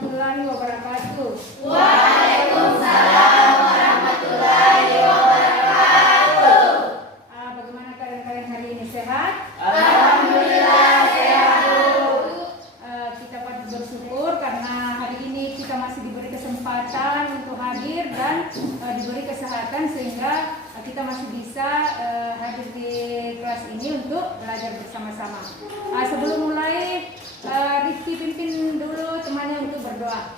warahmatullahi wabarakatuh. Waalaikumsalam warahmatullahi wabarakatuh. Bagaimana kalian hari ini, sehat? Alhamdulillah sehat, Bu. Kita patut bersyukur karena hari ini kita masih diberi kesempatan untuk hadir dan diberi kesehatan sehingga kita masih bisa hadir di kelas ini untuk belajar bersama-sama. Sebelum mulai, Rizky pimpin dulu temannya untuk berdoa.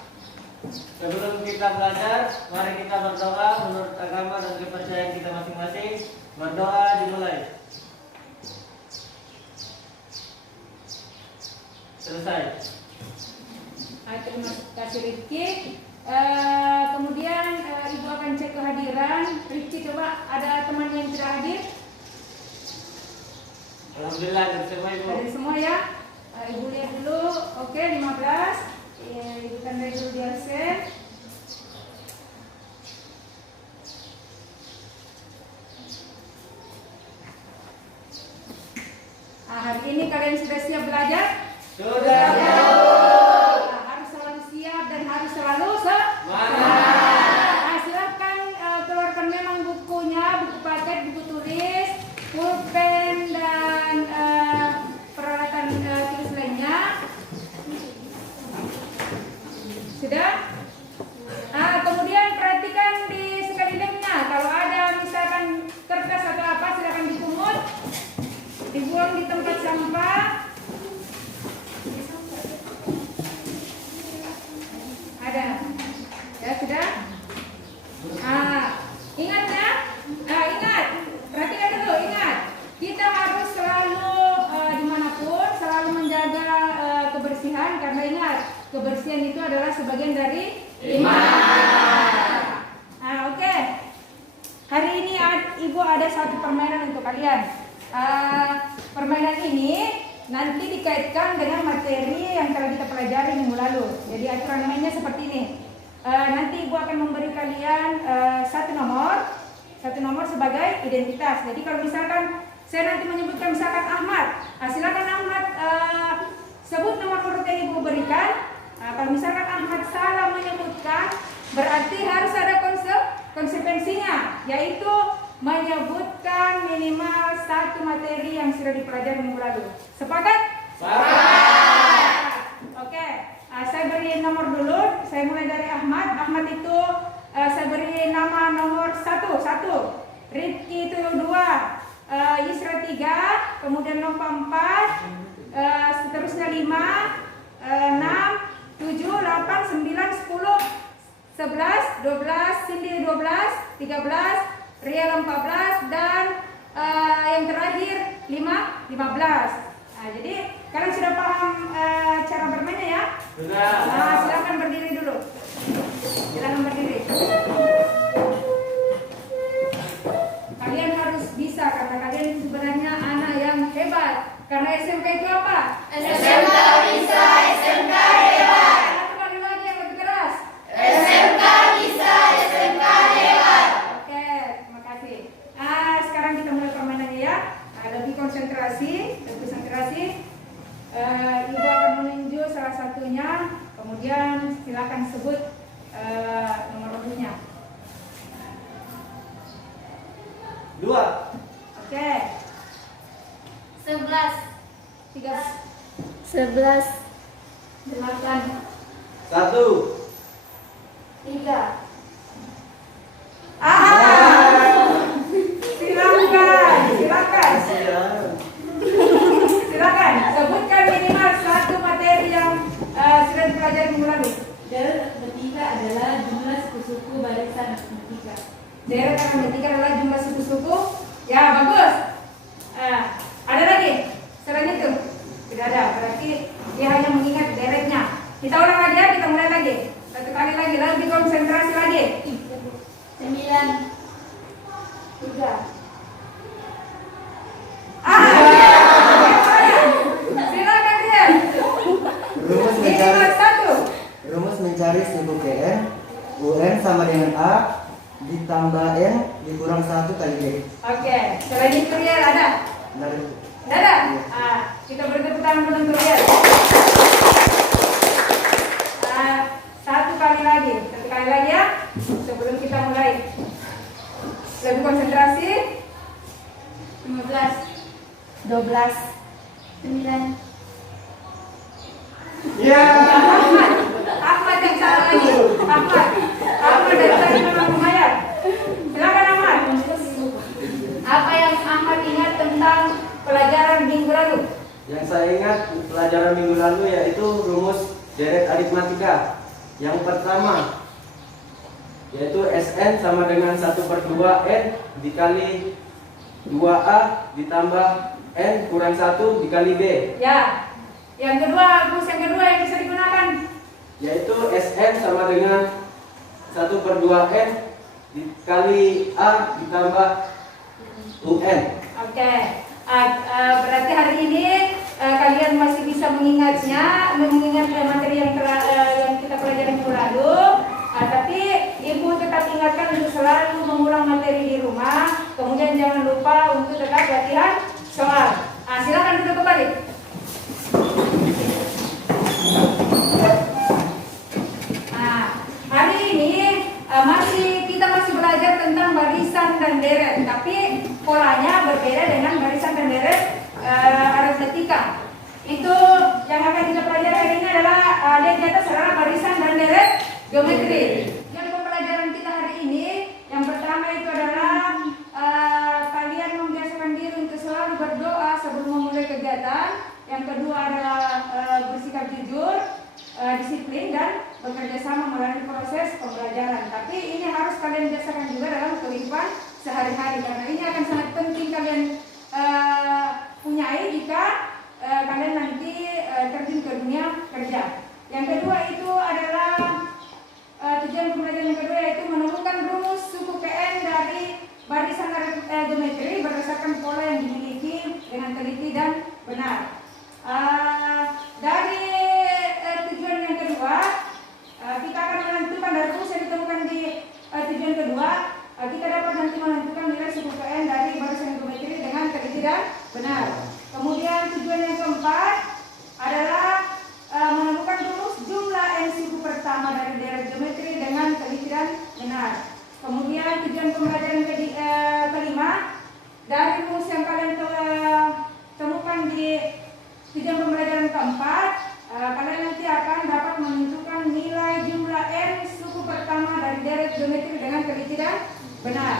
Sebelum kita belajar, mari kita berdoa menurut agama dan kepercayaan kita masing-masing. Berdoa dimulai. Selesai. Terima kasih Rizky. Kemudian Ibu akan cek kehadiran. Rizky, coba ada teman yang tidak hadir? Alhamdulillah dari semua Ibu. Dari semua ya. Ibu lihat dulu. Oke, 15. Ibu tandai dulu di absen. Hari ini kalian sudah siap belajar? Sudah. Harus selalu siap dan harus selalu semangat. Silakan keluarkan memang bukunya, buku paket, buku tulis, pulpen dan peralatan tulis lainnya. Sudah? Kemudian perhatikan di sekelilingnya. Kalau ada misalkan kertas atau apa, silakan dipungut, dibuang di tempat sampah. Ada? Ya sudah? Ingat ya? Ingat. Perhatikan dulu, ingat. Kita harus selalu dimanapun selalu menjaga kebersihan karena ingat kebersihan itu adalah sebagian dari iman. Oke. Hari ini Ibu ada satu permainan untuk kalian. Permainan ini nanti dikaitkan dengan materi yang telah kita pelajari minggu lalu. Jadi aturan mainnya seperti ini. Nanti Ibu akan memberi kalian satu nomor sebagai identitas. Jadi kalau misalkan saya nanti menyebutkan misalkan Ahmad, silakan Ahmad sebut nomor urut yang Ibu berikan. Kalau misalkan Ahmad salah menyebutkan, berarti harus ada konsekuensinya, yaitu menyebutkan minimal satu materi yang sudah dipelajari minggu lalu. Sepakat? Sepakat. Oke. Saya beri nomor dulu. Saya mulai dari Ahmad. Ahmad itu saya beri nama nomor 1. Rizky itu 2. Yusra 3. Kemudian Nova 4. Seterusnya 5, 6, 7, 8, 9, 10, 11, 12, Cindy 12, 13, Riel 14 dan yang terakhir 15. Jadi kalian sudah paham cara bermainnya ya? Sudah. Silakan berdiri dulu. Silakan berdiri. Kalian harus bisa karena kalian sebenarnya anak yang hebat. Karena SMK itu apa? SMK bisa, SMK hebat. Kali lagi yang lebih keras. SMK bisa, SMK hebat. Oke, terima kasih. Sekarang kita mulai permainannya ya. Lebih konsentrasi. Ibu akan menunjuk salah satunya. Kemudian silakan sebut nomor urutnya. 2. Oke. 11, 3, 11, 8, 1. 3. Silakan. Sebutkan minimal satu materi yang sudah dipelajari minggu lalu. Deret matematika adalah jumlah suku-suku barisan matematika. Deret matematika adalah jumlah suku-suku. Ya, bagus. Ada lagi? Selain itu? Tidak ada. Berarti dia hanya mengingat deretnya. Kita ulang lagi ya, kita mulai lagi. Satu kali lagi, lebih konsentrasi lagi. 9, 3. Silakan dia. Rumus mencari suku GN, UN sama dengan A ditambah N dikurang 1 kali G. Oke, selain itu Riel ada? Dari Ada? Kita beri tepuk tangan untuk Riel. 12. 9. Ya. Ahmad yang salah lagi. Ahmad dari tadi memang lumayan. Silakan Ahmad. Apa yang Ahmad ingat tentang pelajaran minggu lalu? Yang saya ingat pelajaran minggu lalu yaitu rumus deret aritmatika. Yang pertama yaitu Sn sama dengan 1/2 N dikali 2A ditambah N kurang 1 dikali B. Ya. Yang kedua, rumus yang kedua yang bisa digunakan. Yaitu Sn sama dengan 1/2 N dikali A ditambah UN. Oke. Berarti hari ini kalian masih bisa mengingat materi yang kita pelajari minggu lalu. Tapi ibu tetap ingatkan untuk selalu mengulang materi di rumah. Kemudian jangan lupa untuk tetap latihan soal. Silakan duduk kembali. Hari ini kita masih belajar tentang barisan dan deret, tapi polanya berbeda dengan barisan dan deret aritmatika. Itu yang akan kita pelajari hari ini adalah lihat di atas adalah barisan dan deret geometri. Yang pembelajaran kita hari ini yang pertama itu adalah kalian membiasakan diri untuk selalu berdoa sebelum memulai kegiatan. Yang kedua adalah bersikap jujur, disiplin dan bekerja sama melalui proses pembelajaran. Tapi ini harus kalian biasakan juga dalam kehidupan sehari-hari karena ini akan sangat penting kalian punyai jika kalian nanti terjun ke dunia kerja. Yang kedua itu adalah tujuan pembelajaran yang kedua yaitu menemukan rumus suku PN dari barisan geometri berdasarkan pola yang dimiliki dengan teliti dan benar. Dari tujuan yang kedua, kita akan menentukan dari rumus yang ditemukan di tujuan kedua, kita dapat nanti menentukan nilai suku PN dari barisan geometri dengan teliti dan benar. Kemudian tujuan yang keempat adalah menemukan rumus jumlah n suku pertama dari deret geometri dengan teliti dan benar. Kemudian tujuan pembelajaran kelima, dari rumus yang kalian temukan di tujuan pembelajaran keempat, kalian nanti akan dapat menentukan nilai jumlah n suku pertama dari deret geometri dengan teliti dan benar.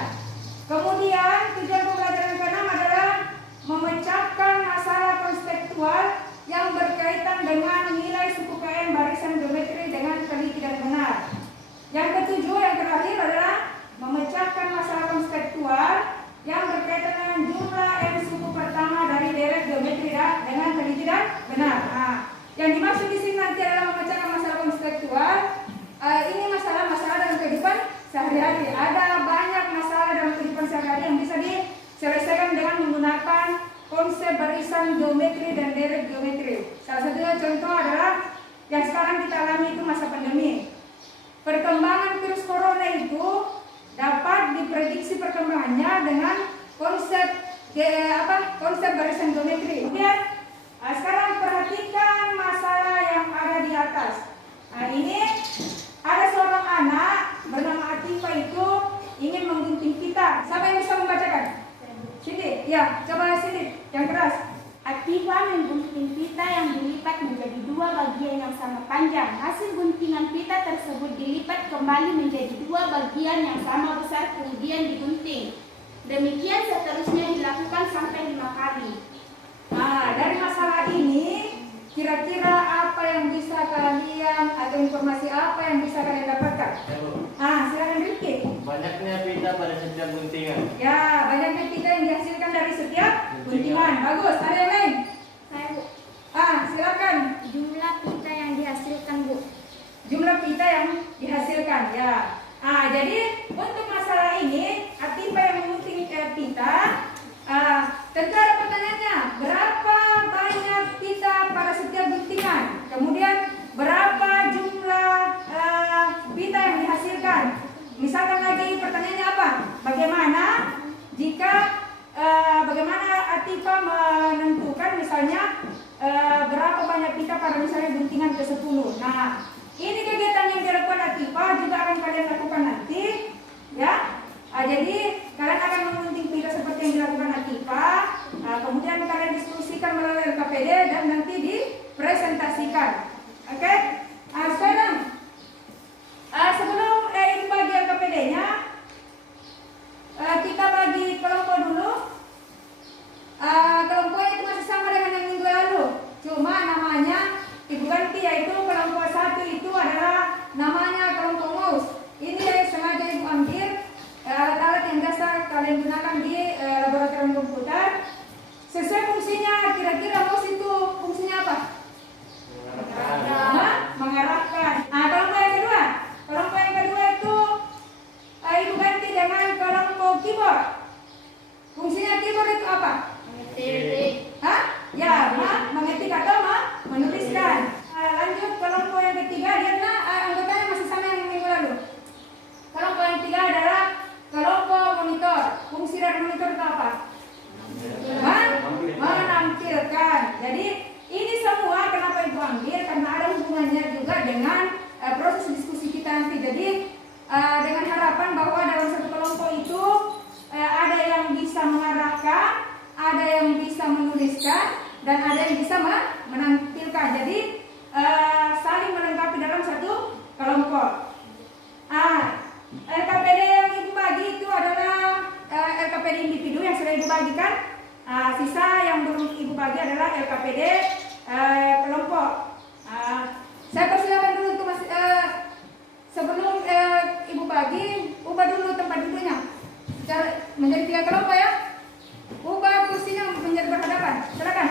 Kemudian tujuan pembelajaran keenam adalah memecahkan masalah konseptual yang berkaitan dengan nilai suku PN barisan geometri dengan teliti dan benar. Yang ketujuh, yang terakhir adalah memecahkan masalah konseptual yang berkaitan dengan jumlah n suku pertama dari deret geometri dengan teliti dan benar. Yang dimaksud di sini nanti adalah memecahkan masalah konseptual. Ini masalah-masalah dalam kehidupan sehari-hari. Ada banyak masalah dalam kehidupan sehari-hari yang bisa diselesaikan dengan menggunakan konsep barisan geometri dan deret geometri. Salah satunya contoh adalah yang sekarang kita alami itu masa pandemi. Perkembangan virus corona itu dapat diprediksi perkembangannya dengan konsep barisan geometri. Kemudian sekarang perhatikan masalah yang ada di atas. Ini ada seorang anak bernama Atifa itu ingin menggunting pita. Siapa yang bisa membacakan? Sini, ya, coba sini, yang keras. Atifa menggunting pita yang dilipat menjadi dua bagian yang sama panjang. Hasil guntingan pita tersebut dilipat kembali menjadi dua bagian yang sama besar kemudian digunting. Demikian seterusnya dilakukan sampai 5 kali. Dari masalah ini, kira-kira apa yang bisa kalian atau informasi apa yang bisa kalian dapatkan? Silakan Rifki. Banyaknya pita pada setiap guntingan. Ya, banyaknya pita yang dihasilkan dari setiap guntingan. Bagus. Ada yang lain? Saya, Bu. Silakan. Jumlah pita yang dihasilkan, Bu. Jumlah pita yang dihasilkan. Ya. Jadi untuk masalah ini, Atifa yang menggunting pita. Tentu ada pertanyaannya, berapa banyak pita pada setiap guntingan? Kemudian berapa jumlah pita yang dihasilkan? Misalkan lagi pertanyaannya apa? Bagaimana jika bagaimana Atifa menentukan misalnya berapa banyak pita pada misalnya guntingan ke-10. Nah, ini kegiatan yang dilakukan Atifa juga akan kalian lakukan nanti, ya. dan ada yang bisa menampilkan. Jadi saling melengkapi dalam satu kelompok. LKPD yang ibu bagi itu adalah LKPD individu yang sudah ibu bagikan. Sisa yang belum ibu bagi adalah LKPD kelompok. Saya persilakan dulu untuk sebelum ibu bagi, ubah dulu tempat duduknya menjadi 3 kelompok ya. Ubah kursinya menjadi berhadapan. Silakan.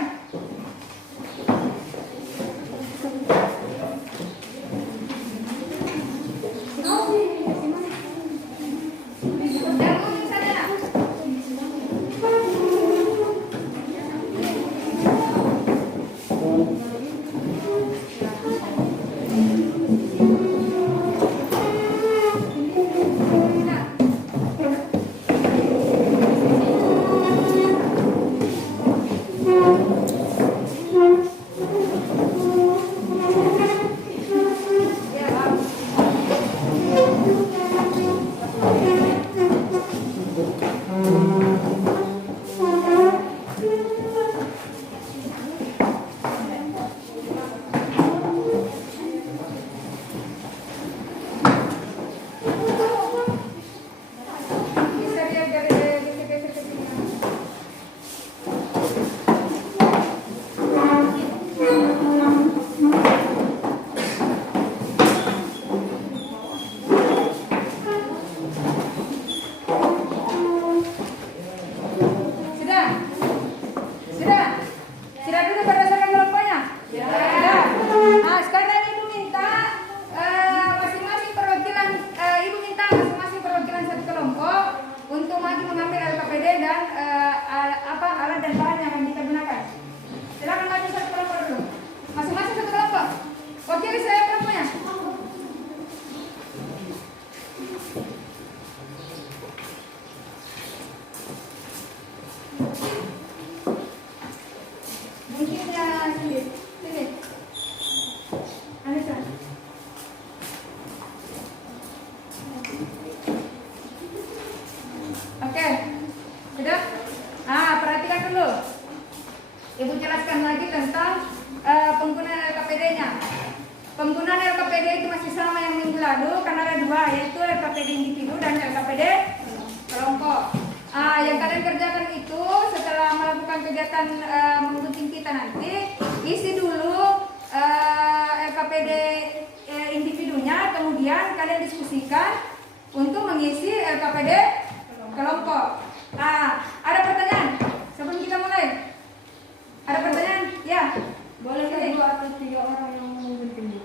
Oke, sudah? Perhatikan dulu. Ibu jelaskan lagi tentang penggunaan LKPD-nya. Penggunaan LKPD itu masih sama yang minggu lalu karena ada 2, yaitu LKPD individu dan LKPD kelompok. Yang kalian kerjakan itu setelah melakukan kegiatan menggunting kita nanti, isi dulu LKPD individunya, kemudian kalian diskusikan untuk mengisi LKPD kelompok. Ada pertanyaan sebelum kita mulai? Ada pertanyaan? Ya. Bolehkah 2 atau 3 orang yang menggunting?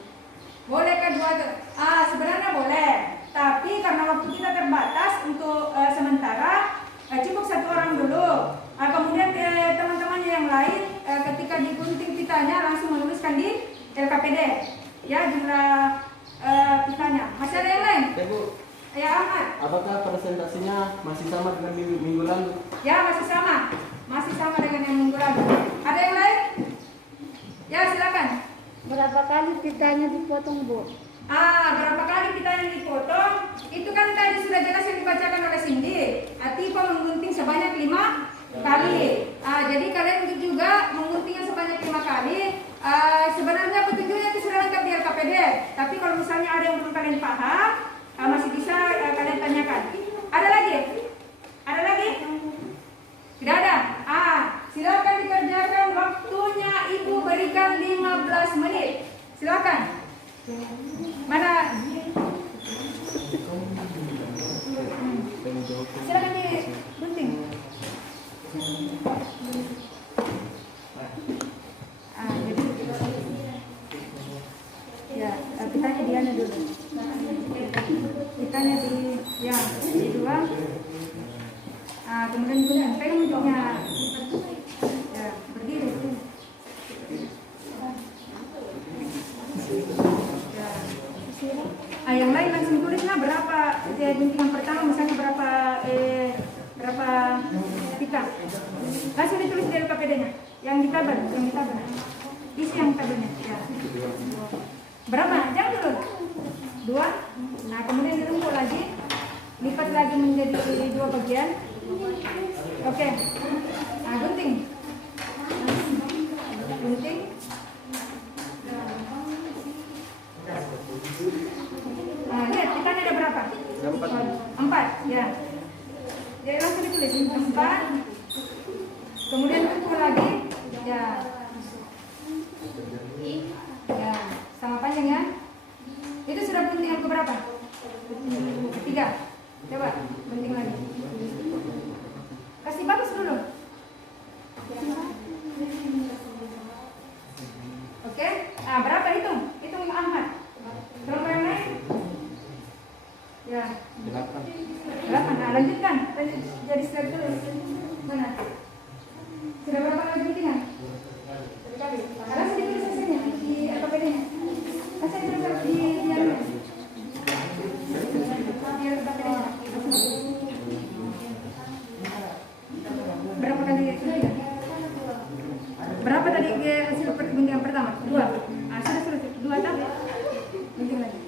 Bolehkah 2? Sebenarnya boleh, tapi karena waktu kita terbatas untuk sementara, cukup 1 orang dulu. Kemudian teman-temannya yang lain ketika digunting pitanya langsung menuliskan di LKPD ya jumlah pitanya. Masih ada yang lain? Ya Bu, Ya Ahmad. apakah presentasinya masih sama dengan minggu lalu? Ya masih sama dengan yang minggu lalu. Ada yang lain? Ya silakan. Berapa kali pitanya dipotong, Bu? Berapa kali pitanya dipotong? Itu kan tadi sudah jelas yang dibacakan oleh Cindy. Tipe menggunting sebanyak 5 kali. Jadi kalian juga mengguntingnya sebanyak 5 kali. Sebenarnya petunjuknya itu sudah lengkap di LKPD. Tapi kalau misalnya ada yang belum kalian paham, masih bisa kalian tanyakan. Ada lagi? Ada lagi? Tidak ada? Silakan dikerjakan, waktunya Ibu berikan 15 menit. Silakan. Mana? Silakan digunting. Jadi ya, pitanya Diana dulu. Pitanya di 2. Kemudian gunting. Pegang ujungnya. Ya, berdiri. Yang lain langsung tulislah berapa guntingan pertama, misalnya berapa pita. Langsung ditulis di LKPD-nya. Yang di tabel. Isi yang tabelnya. Ya. Berapa? Jangan dulu. 2. Kemudian direngkuh lagi. Lipat lagi menjadi 2 bagian. Oke. Gunting. Nah, lihat pitanya ada berapa? Ada 4. 4, ya. Jadi langsung ditulis 4. Kemudian pukul lagi, ya. Ya, sama panjang ya. Itu sudah guntingan ke berapa? 3. Coba gunting lagi. Kasih bagus dulu. Oke, nah berapa hitung? Hitung Ahmad. Berapa yang lain? Ya. 8. Nah, lanjutkan. Jadi sudah tulis. Mana? Sudah berapa kali guntingan? Kasih ditulis hasilnya di APBD-nya. Kasih ditulis di diamnya. Di APBD-nya. Berapa kali guntingan? Berapa tadi hasil guntingan pertama? 2. Ah, sudah 2 tak? Gunting lagi.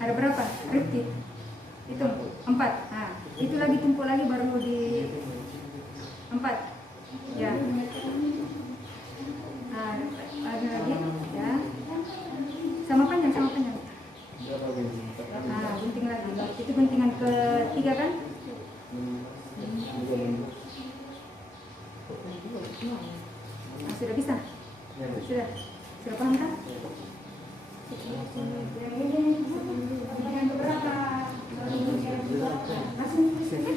Ada berapa? Rifki? Itu 4. Nah, itu lagi tumpuk lagi baru di 4. Ya. Nah, ada lagi ya. Sama panjang. Nah, gunting lagi. Itu guntingan ke-3 kan? Nah, sudah bisa? Sudah paham kan? Yang berapa? Langsung tulis aja.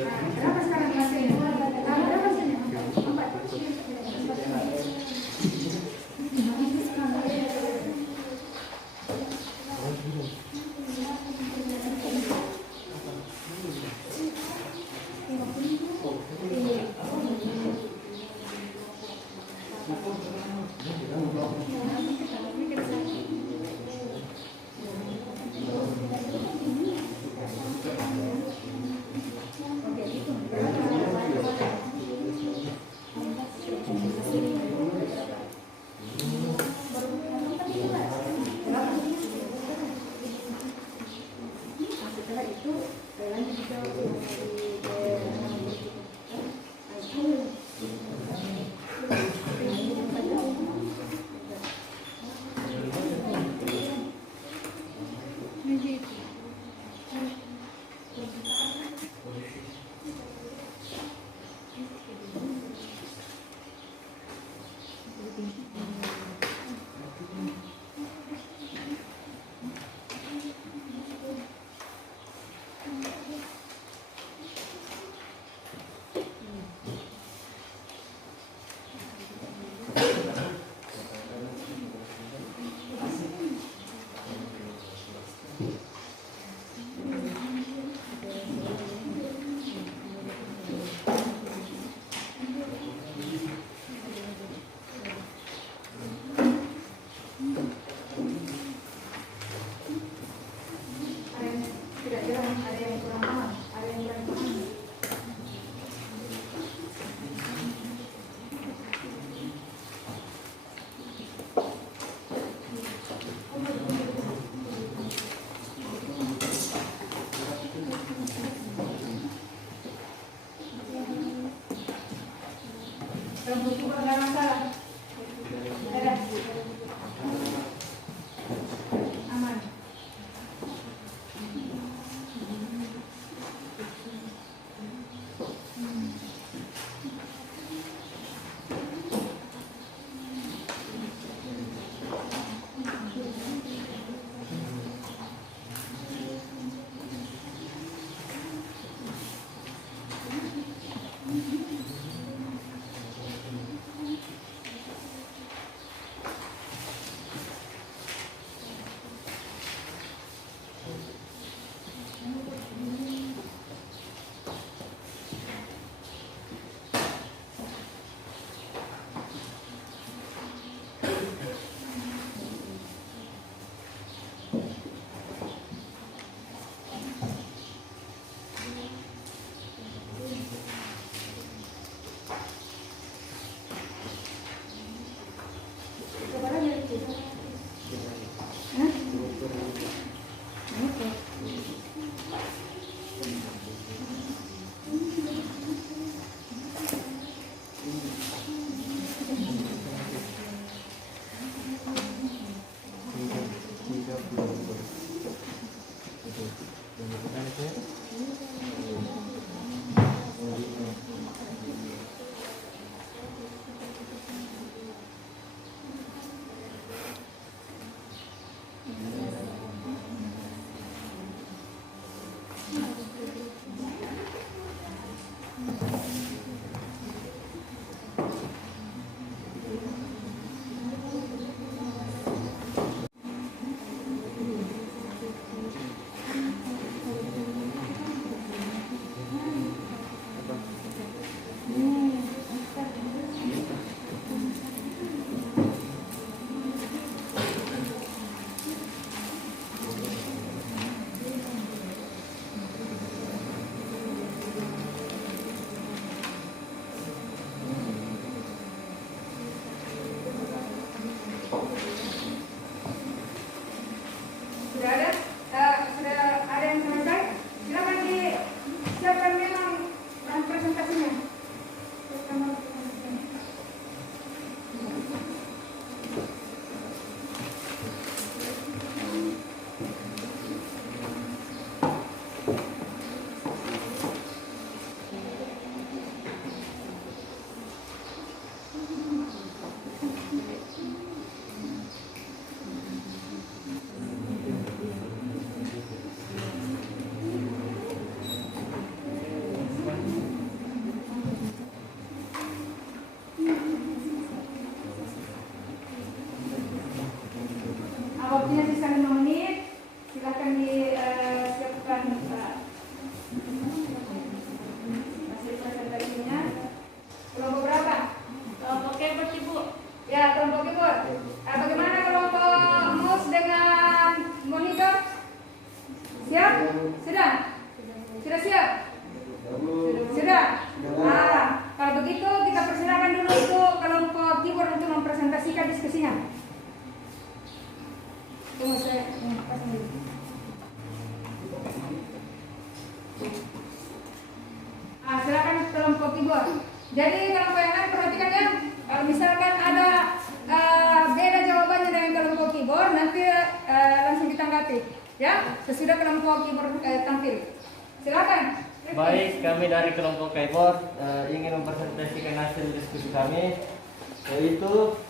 Nah, berapa sekarang hasilnya? Berapa hasilnya? 1 Waktunya sisa 5 menit. Silakan disiapkan hasil presentasinya. Kelompok berapa? Kelompok keyboard Ibu. Ya, kelompok keyboard. Bagaimana kelompok mouse dengan monitor? Siap? Sudah? Sudah siap? Sudah? Kalau begitu kita persilakan dulu untuk kelompok keyboard untuk mempresentasikan diskusinya. Tunggu saya pasang dulu. Silakan kelompok keyboard. Jadi kelompok yang lain perhatikan ya. Kalau misalkan ada beda jawabannya dengan kelompok keyboard, nanti langsung ditanggapi. Ya, sesudah kelompok keyboard tampil. Silakan. Baik, kami dari kelompok keyboard ingin mempresentasikan hasil diskusi kami, yaitu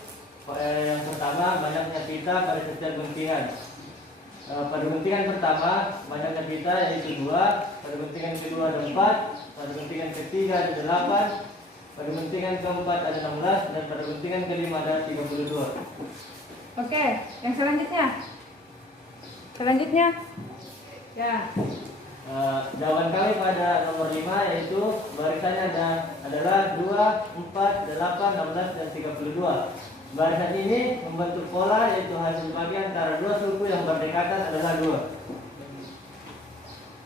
yang pertama banyaknya pita pada setiap guntingan. Pada guntingan pertama banyaknya pita yaitu 2, pada guntingan kedua ada 4, pada guntingan ketiga ada 8, pada guntingan keempat ada 16, dan pada guntingan kelima ada 32. Oke, yang selanjutnya. Selanjutnya. Ya. Jawaban kami pada nomor 5 yaitu barisannya adalah 2, 4, 8, 16, dan 32. Barisan ini membentuk pola yaitu hasil bagi antara dua suku yang berdekatan adalah 2.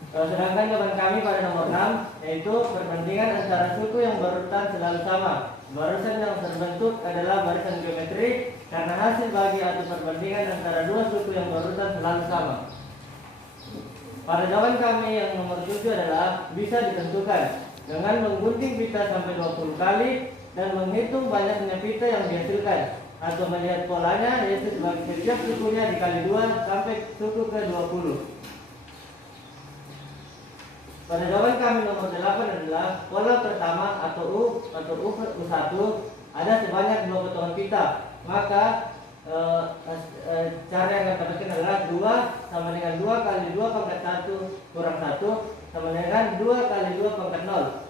Sedangkan jawaban kami pada nomor 6 yaitu perbandingan antara suku yang berurutan selalu sama. Barisan yang terbentuk adalah barisan geometri karena hasil bagi atau perbandingan antara dua suku yang berurutan selalu sama. Pada jawaban kami yang nomor 7 adalah bisa ditentukan dengan menggunting pita sampai 20 kali dan menghitung banyaknya pita yang dihasilkan, atau melihat polanya yaitu sebagai setiap sukunya dikali 2 sampai suku ke 20. Pada jawaban kami nomor 8 adalah pola pertama atau U1 ada sebanyak 2 potongan pita. Maka cara yang akan dapatkan adalah 2 sama dengan 2 kali 2 pangkat 1 kurang 1 sama dengan 2 kali 2 pangkat 0.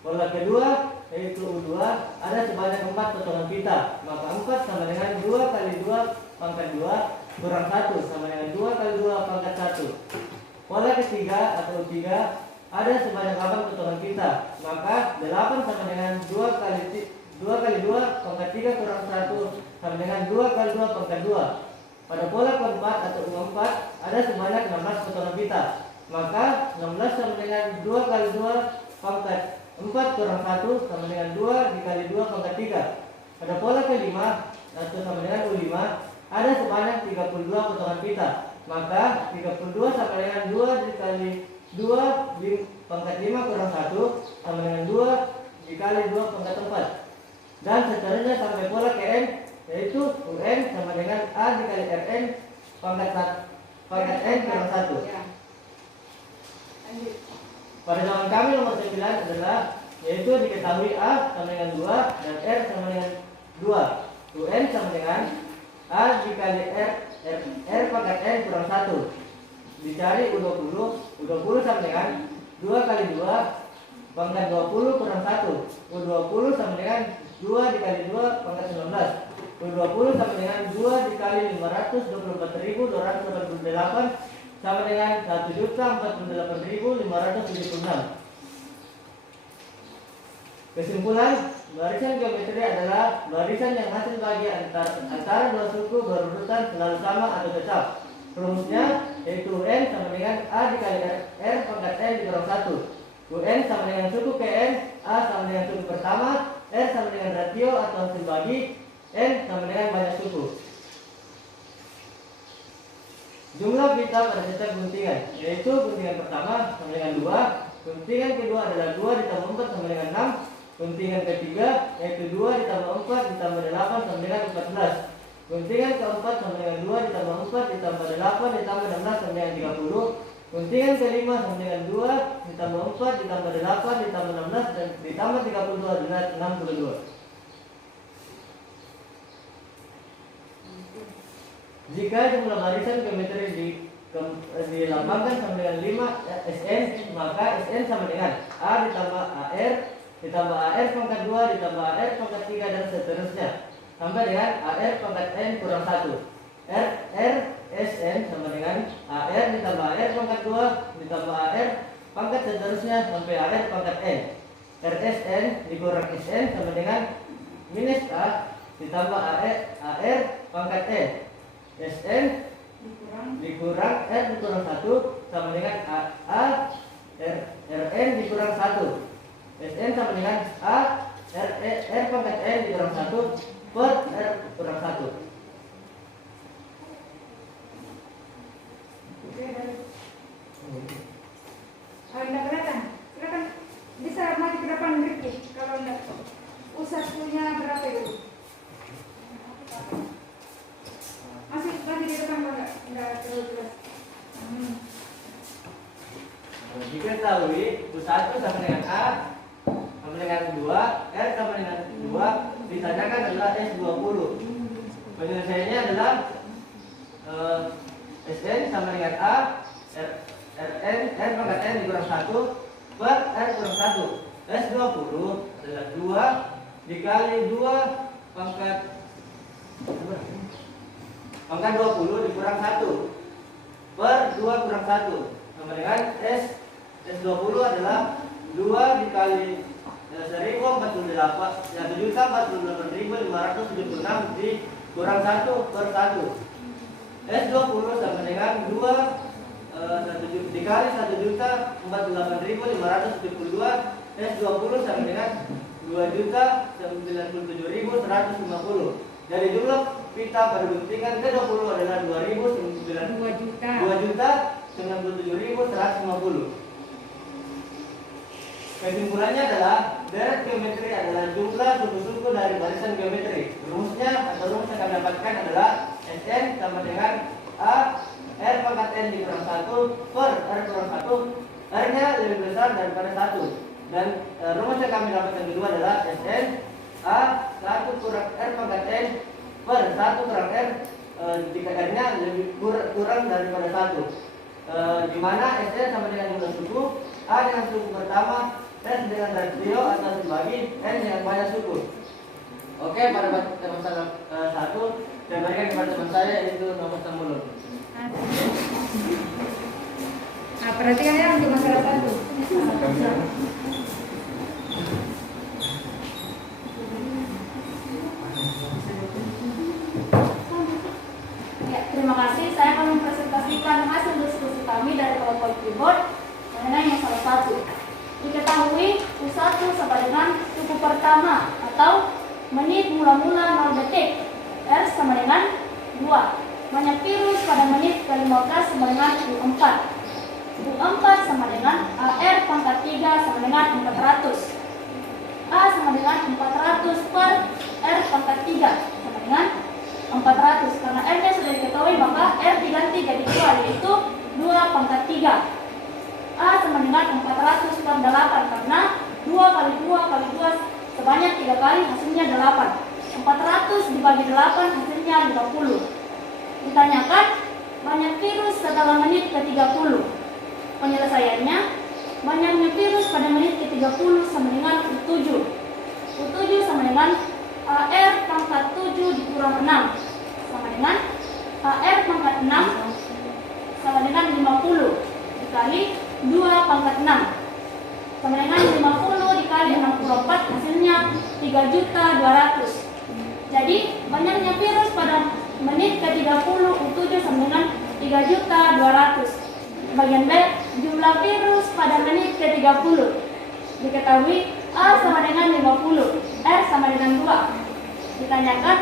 Pola kedua yaitu U2 ada sebanyak 4 potongan pita. Maka 4 sama dengan 2 kali 2 pangkat 2 kurang 1 sama dengan 2 kali 2 pangkat 1. Pola ketiga atau U3 ada sebanyak 8 potongan pita. Maka 8 sama dengan 2 kali 2 pangkat 3 kurang 1 sama dengan 2 kali 2 pangkat 2. Pada pola keempat atau U4 ada sebanyak 16 potongan pita. Maka 16 sama dengan 2 kali 2 pangkat 4 kurang 1 sama dengan 2 dikali 2 pangkat 3. Pada pola kelima atau sama dengan U5 ada sebanyak 32 potongan pita. Maka 32 sama dengan 2 dikali 2 pangkat 5 kurang 1 sama dengan 2 dikali 2 pangkat 4. Dan seterusnya sampai pola Kn yaitu UN sama dengan A dikali Rn pangkat N kurang 1. Ya. Lanjut. Pada jawaban kami nomor 9 adalah yaitu diketahui A sama dengan 2 dan R sama dengan 2. UN sama dengan A dikali R pangkat N kurang 1. Dicari U20 sama dengan 2 kali 2 pangkat 20 kurang 1. U20 sama dengan 2 dikali 2 pangkat 19. U20 sama dengan 2 dikali 524.288 sama dengan 1.048.576. Kesimpulan, barisan geometri adalah barisan yang hasil bagi antara dua suku berurutan selalu sama atau tetap. Rumusnya yaitu UN sama dengan A dikali R pangkat N dikurang 1. UN sama dengan suku Kn, A sama dengan suku pertama, R sama dengan ratio atau hasil bagi, N sama dengan banyak suku. Jumlah pita pada setiap guntingan, yaitu guntingan pertama sama dengan 2, guntingan kedua adalah 2 ditambah 4 sama dengan 6, guntingan ketiga yaitu 2 ditambah 4 ditambah 8 sama dengan 14, guntingan keempat sama dengan 2 ditambah 4 ditambah 8 ditambah 16 sama dengan 30, guntingan kelima sama dengan 2 ditambah 4 ditambah 8 ditambah 16 dan ditambah 32 dengan 62. Jika jumlah barisan geometri dilambangkan sama dengan 5 Sn, maka Sn sama dengan A ditambah AR ditambah AR pangkat 2 ditambah AR pangkat 3 dan seterusnya sampai dengan AR pangkat N kurang 1. RSN sama dengan AR ditambah AR pangkat 2 ditambah AR pangkat seterusnya sampai AR pangkat N. RSN dikurang SN sama dengan minus A ditambah AR pangkat N. SN dikurang R dikurang 1 sama dengan RN dikurang 1. SN sama dengan R pangkat N dikurang 1 per R kurang 1. Enggak kelihatan. Silakan bisa maju ke depan Rifki. Kalau enggak usahanya berapa itu? Masih di depan kalau enggak terlalu jelas. Diketahui U1 sama dengan A sama dengan 2, R sama dengan 2, ditanyakan adalah S20. Penyelesaiannya adalah SN sama dengan A, R pangkat N dikurang 1 per R kurang 1. S20 adalah 2 dikali 2 pangkat 20 dikurang 1 per 2 kurang 1 sama dengan S20 adalah 2 dikali 1.048.576 dikurang 1 per 1. S20 sama dengan 2 dikali 1.048.572. S20 sama dengan 2.097.150. Dari jumlah pita pada guntingan ke-20 adalah 2.097.150. Kesimpulannya adalah deret geometri adalah jumlah suku-suku dari barisan geometri. Rumusnya atau rumus yang kami dapatkan adalah SN sama dengan A R pangkat N dikurang 1 per R kurang 1. R nya lebih besar daripada 1. Dan rumus yang kami dapatkan kedua adalah SN A 1 kurang R pangkat N per 1 kurang R jika R nya lebih kurang daripada 1. Di mana SN sama dengan jumlah suku, A dengan suku pertama, S dengan rasio atau dibagi, N dengan banyak suku. Oke, pada masalah 1 saya berikan kepada teman saya yaitu nomor mulut. Nah, perhatikan ya untuk masalah 1. Ya, terima kasih. Saya akan mempresentasikan hasil diskusi kami dari kelompok keyboard mengenai masalah 1. Diketahui U1 sama dengan suku pertama atau menit mula-mula 0 detik. R sama dengan 2. Banyak virus pada menit ke-15 sama dengan U4. U4 sama dengan AR pangkat 3 sama dengan 400. A sama dengan 400 per R pangkat 3 sama dengan 400. Karena R nya sudah diketahui maka R diganti jadi 2 yaitu 2 pangkat 3. A sama dengan 400 per 8 karena 2 kali 2 kali 2 sebanyak 3 kali hasilnya 8. 400 dibagi 8 hasilnya 50. Ditanyakan banyak virus setelah menit ke-30. Penyelesaiannya banyaknya virus pada menit ke-30 sama dengan U7. U7 sama dengan AR pangkat 7 dikurang 6 sama dengan AR pangkat 6 sama dengan 50 dikali 2 pangkat 6 sama dengan 50 dikali 64 hasilnya 3.200.000. Jadi banyaknya virus pada menit ke-30 U7 sama dengan 3.200.000. Bagian B, jumlah virus pada menit ke-30. Diketahui A sama dengan 50, R sama dengan 2. Ditanyakan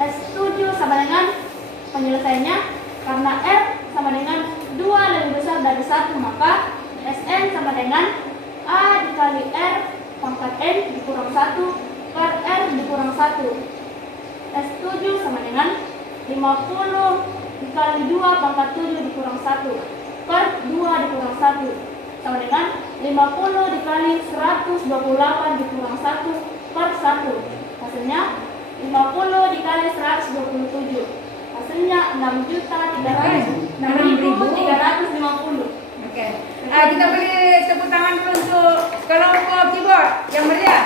S7 sama dengan penyelesaiannya karena R sama dengan 2 lebih besar dari 1 maka SN sama dengan A dikali R pangkat N dikurang 1 per R dikurang 1. S7 sama dengan 50 dikali 2 pangkat 7 dikurang 1 per 2 dikurang 1 sama dengan 50 dikali 128 dikurang 1 per 1. Hasilnya 50 dikali 127. Hasilnya 6.350. Oke. Kita beri tepuk tangan dulu untuk kelompok keyboard yang meriah.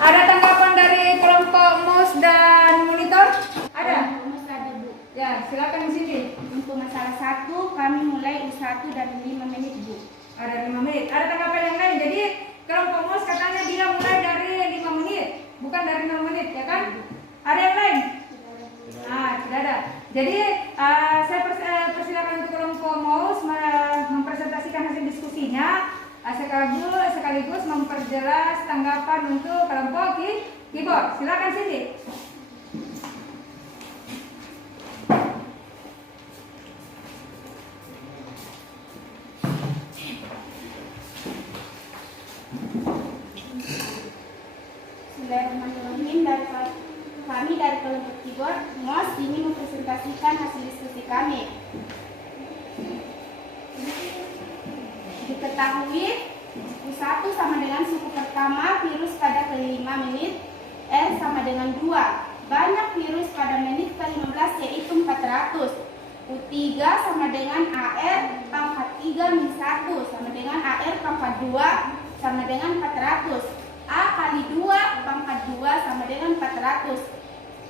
Ada tanggapan dari masalah 1 kami mulai U1 dari 5 menit, Bu. Ada 5 menit. Ada tanggapan yang lain. Jadi kelompok MOS katanya dia mulai dari 5 menit, bukan dari 6 menit, ya kan? Ada yang lain? Tidak ada. Jadi saya persilakan untuk kelompok MOS mempresentasikan hasil diskusinya, sekaligus memperjelas tanggapan untuk kelompok keyboard. Silakan Siti. Bismillahirrahmanirrahim. Kami dari kelompok keyboard MOS ingin mempresentasikan hasil diskusi kami. Diketahui U1 sama dengan suku pertama virus pada ke-5 menit, R sama dengan 2. Banyak virus pada menit ke-15 yaitu 400. U3 sama dengan AR pangkat 3 min 1 sama dengan AR pangkat 2 sama dengan 400. A kali 2 pangkat 2 sama dengan 400.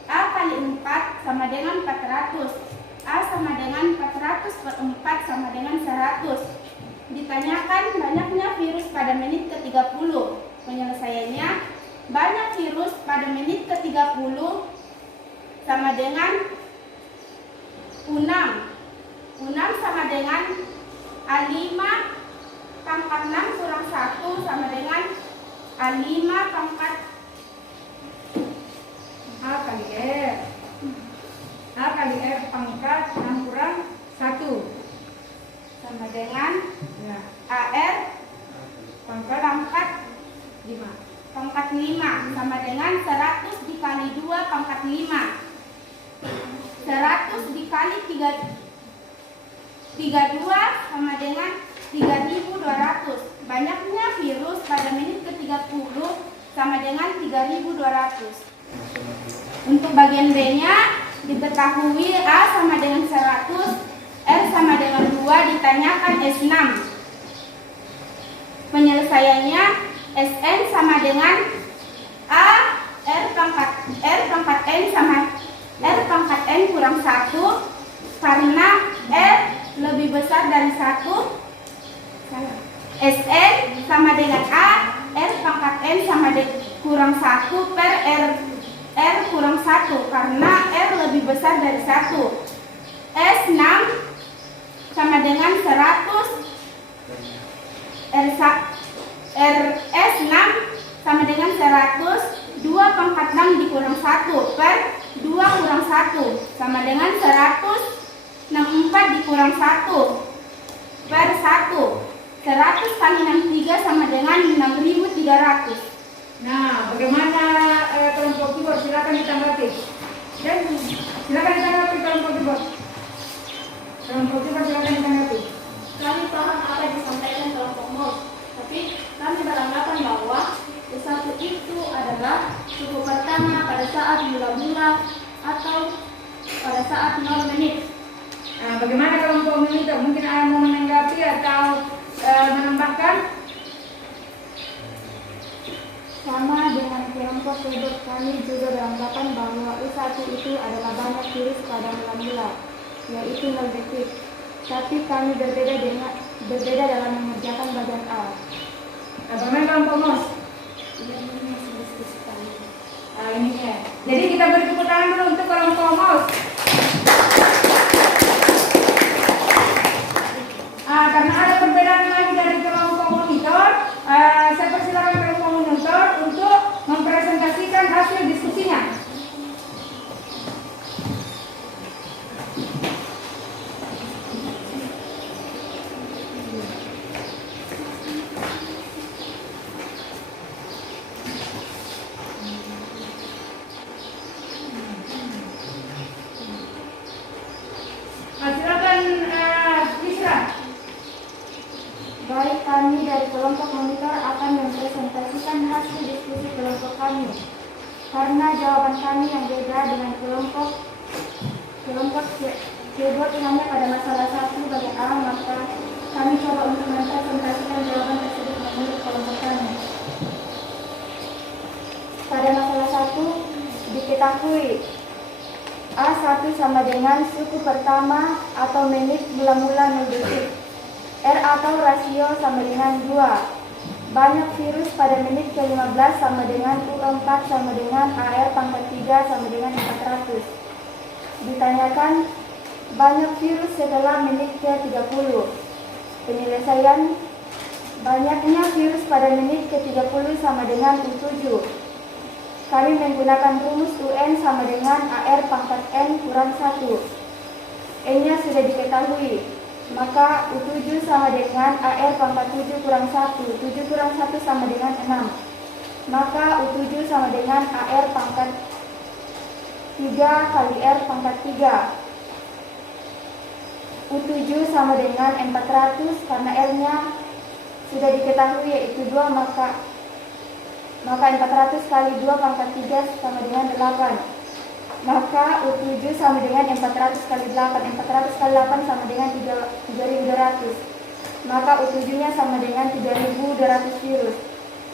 A kali 4 sama dengan 400. A sama dengan 400 per 4 sama dengan 100. Ditanyakan banyaknya virus pada menit ke-30. Penyelesaiannya, banyak virus pada menit ke-30 sama dengan U6. U6 sama dengan A5 pangkat 6 kurang 1 sama dengan A5 pangkat A kali R. A kali R pangkat 6 kurang 1 sama dengan ya, AR pangkat 5. pangkat 5 sama dengan 100 dikali 2 pangkat 5. 100 dikali 32 sama dengan 3200. Banyaknya virus pada menit ke-30 sama dengan 3200. Untuk bagian B-nya diketahui A sama dengan 100, R sama dengan 2, ditanyakan S6. Penyelesaiannya Sn sama dengan A R pangkat N sama R pangkat N kurang 1 karena R lebih besar dari 1. Sn sama dengan A R pangkat N sama kurang 1 per R kurang 1 karena R lebih besar dari 1. S6 sama dengan 100. S6 sama dengan 100. 2 pangkat 6 dikurang 1 per 2 kurang 1 sama dengan 100. 64 dikurang 1 per 1. 100 kali 63 sama dengan 6.300. Nah, bagaimana kelompok keyboard? Silakan ditanggapi. Dan silakan ditanggapi kelompok keyboard. Kelompok keyboard silakan ditanggapi. Kami paham apa yang disampaikan kelompok MOS, tapi kami beranggapan bahwa U1 itu adalah suku pertama pada saat mula-mula atau pada saat 0 menit. Nah, bagaimana kelompok monitor? Mungkin ada mau menanggapi atau menambahkan? Sama dengan kelompok keyboard, kami juga beranggapan bahwa U1 itu adalah banyak virus pada mula-mula, yaitu 0 detik. Tapi kami berbeda dalam mengerjakan bagian A. Bagaimana kelompok MOS? Ini ya. Jadi kita beri tepuk tangan dulu untuk kelompok MOS. Karena ada perbedaan lagi dari kelompok monitor, saya persilakan kelompok monitor untuk mempresentasikan hasil diskusinya. Silakan Isra. Baik, kami dari kelompok monitor akan mempresentasikan hasil diskusi kelompok kami. Karena jawaban kami yang beda dengan kelompok keyboard hanya pada masalah 1 bagian A, maka kami coba untuk mempresentasikan jawaban tersebut menurut kelompok kami. Pada masalah 1 diketahui A1 sama dengan suku pertama atau menit mula-mula 0 detik. R atau rasio sama dengan 2. Banyak virus pada menit ke-15 sama dengan U4 sama dengan AR pangkat 3 sama dengan 400. Ditanyakan banyak virus setelah menit ke-30. Penyelesaian banyaknya virus pada menit ke-30 sama dengan U7. Kami menggunakan rumus UN sama dengan AR pangkat N kurang 1. N-nya sudah diketahui, maka U7 sama dengan AR pangkat 7 kurang 1. 7 kurang 1 sama dengan 6. Maka U7 sama dengan AR pangkat 3 kali R pangkat 3. U7 sama dengan 400 karena R-nya sudah diketahui yaitu 2, maka 400 kali 2 pangkat 3 sama dengan 8. Maka U7 sama dengan 400 kali 8. 400 kali 8 sama dengan 3200. Maka U7-nya sama dengan 3200 virus.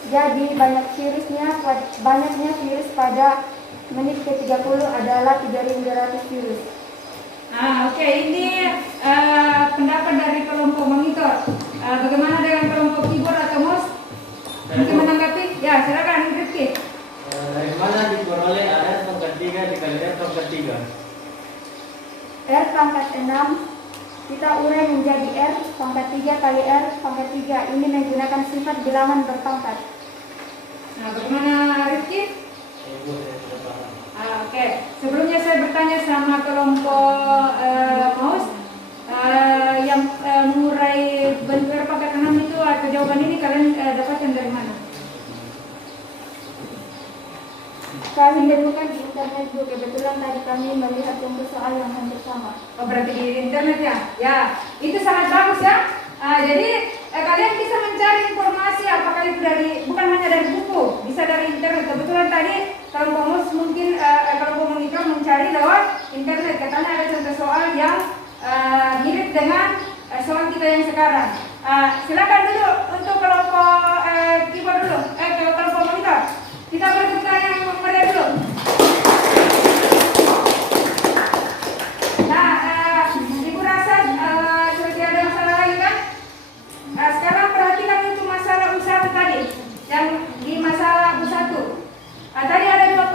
Jadi banyaknya virus pada menit ke-30 adalah 3200 virus. Oke, ini pendapat dari kelompok monitor. Bagaimana dengan kelompok keyboard atau mouse? Mungkin menanggapi? Ya, silakan Rifki. Dari mana diperoleh AR pangkat 3 dikali R pangkat 3? R pangkat 6 kita urai menjadi R pangkat 3 kali R pangkat 3. Ini menggunakan sifat bilangan berpangkat. Nah, bagaimana Rifki? Oke. Sebelumnya saya bertanya sama kelompok mouse yang mengurai bentuk R pangkat 6 itu atau jawaban ini kalian dapatkan dari mana? Kami menemukan di internet Bu. Kebetulan tadi kami melihat contoh soal yang hampir sama. Oh, berarti di internet ya? Ya, itu sangat bagus ya. Jadi kalian bisa mencari informasi apakah itu bukan hanya dari buku, bisa dari internet. Kebetulan tadi kelompok mouse mungkin kelompok monitor mencari lewat internet. Katanya ada contoh soal yang mirip dengan soal kita yang sekarang. Silakan dulu untuk kelompok keyboard dulu, kelompok monitor. Kita beri tanya yang mereka dulu. Nah, Ibu rasa seperti ada masalah lagi kan? Sekarang perhatikan untuk masalah U1 tadi, yang di masalah U1. Tadi ada dua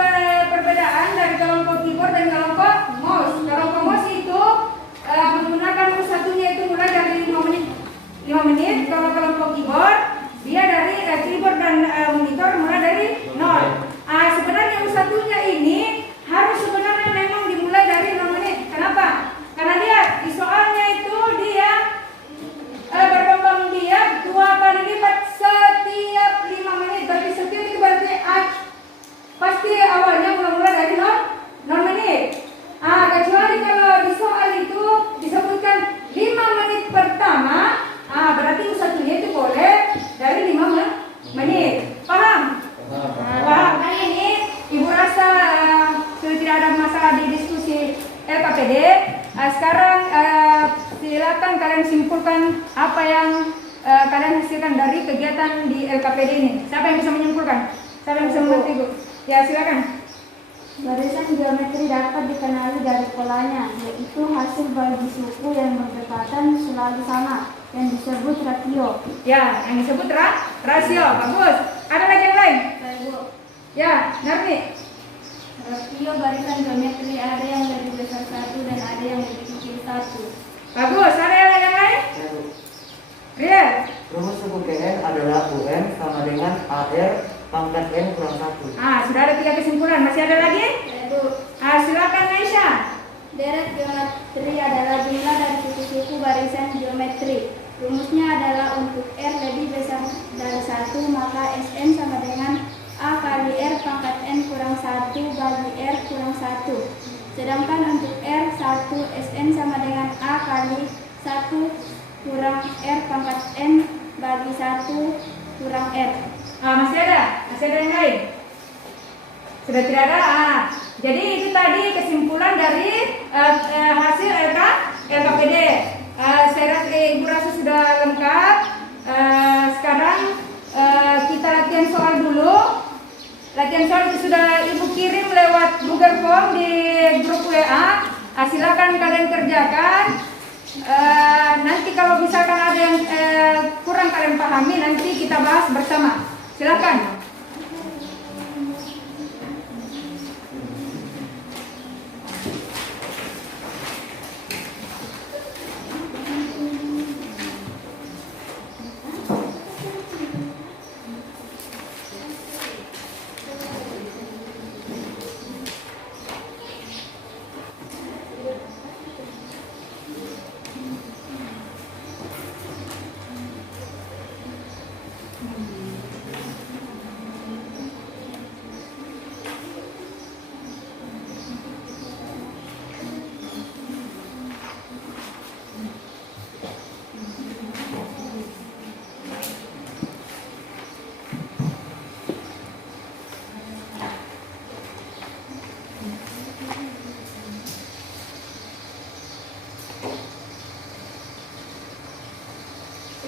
perbedaan dari kelompok keyboard dan kelompok mouse. Kelompok mouse itu menggunakan U1-nya itu mulai dari 5 menit. Kalau kelompok keyboard dia dari keyboard dan monitor mulai dari 0. Sebenarnya U1-nya ini harus sebenarnya memang dimulai dari 0 menit. Kenapa? Karena dia di soalnya itu dia berkembang dia 2 kali lipat setiap 5 menit. Berarti setiap itu berarti pasti awalnya mulai dari 0 menit. Kecuali kalau di soal itu disebutkan 5 menit pertama, berarti U1-nya itu boleh dari 5 menit. Paham? Paham. Hari ini Ibu rasa sudah tidak ada masalah di diskusi LKPD. Sekarang silakan kalian simpulkan apa yang kalian hasilkan dari kegiatan di LKPD ini. Siapa yang bisa menyimpulkan? Siapa yang bisa mengerti, Bu? Ya, silakan. Barisan geometri dapat dikenali dari polanya, yaitu hasil bagi suku yang berdekatan selalu sama, yang disebut rasio. Ya, yang disebut rasio. Bagus. Ada lagi yang lain? Bu. Ya, Narni. Rasio barisan geometri ada yang lebih besar 1 dan ada yang lebih kecil 1. Bagus. Ada yang lain? Real. Rumus suku KN adalah UN sama dengan AR pangkat N kurang 1. Sudah ada 3 kesimpulan. Masih ada lagi? Bu. Silakan Aisyah. Deret geometri adalah jumlah dari suku-suku barisan geometri. Rumusnya adalah untuk R lebih besar dari 1, maka Sn sama dengan A kali R pangkat N kurang 1 bagi R kurang 1. Sedangkan untuk R 1, Sn sama dengan A kali 1 kurang R pangkat N bagi 1 kurang R. Masih ada? Masih ada yang lain? Sudah tidak ada? Jadi itu tadi kesimpulan dari hasil LKPD. Saya rasa Ibu rasa sudah lengkap. Sekarang kita latihan soal dulu. latihan soal itu sudah Ibu kirim lewat Google Form di grup WA. Silakan kalian kerjakan. Nanti kalau misalkan ada yang kurang kalian pahami, nanti kita bahas bersama. Silakan.